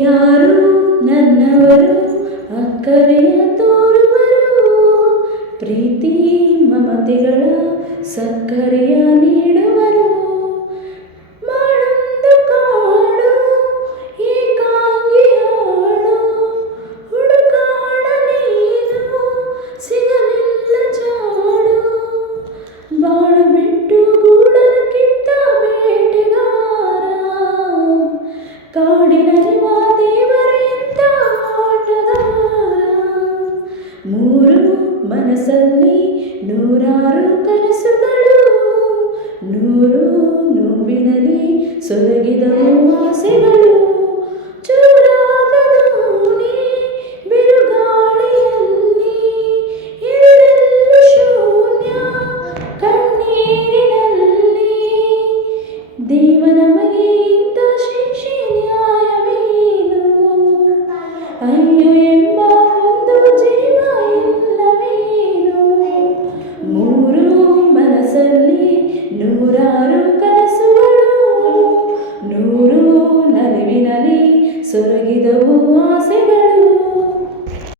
ಯಾರು ನನ್ನವರು ಅಕ್ಕರೆಯ ತೋರುವರು, ಪ್ರೀತಿ ಮಮತೆಗಳ ಸಕ್ಕರೆಯ ನೀಡುವರು. ಮಾಡೊಂದು ಕಾಡು ಏಕಾಂಗಿಯಾಳು, ಹುಡುಕಾಡ ನೀನು ಸಿಗಲಿಲ್ಲ ಜಾಡು. ಬಾಳು ಬಿಟ್ಟು ಗೂಡಲು ಕಿತ್ತ ಬೇಟೆಗಾರ, ಕಾಡಿನಲ್ಲಿ ದೇವರು ಎಂತ ಆಟಗಾರ. ಮೂರು ಮನಸ್ಸಲ್ಲಿ ನೂರಾರು ಕನಸುಗಳು, ನೂರು ನೋವಿನಲ್ಲಿ ಸೊರಗಿದವು ಆಸೆಗಳು. ಚೂರಾದ ದೋಣಿ ಬಿರುಗಾಳಿಯಲ್ಲಿ, ಎಲ್ಲೆಲ್ಲೂ ಶೂನ್ಯ ಕಣ್ಣೀರಿನಲ್ಲಿ. ದೇವ ನಮಗೆ ಇಂಥ ಶಿಕ್ಷೆ ನ್ಯಾಯವೇನು, ಅಯ್ಯೋ ಎಂಬ ಒಂದು ಜೀವ ಇಲ್ಲವೇನು. ಮೂರು ಮನಸ್ಸಲ್ಲಿ ನೂರಾರು ಕನಸುಗಳು, ನೂರು ನಲಿವಿನಲ್ಲಿ ಸೊರಗಿದವು ಆಸೆಗಳು.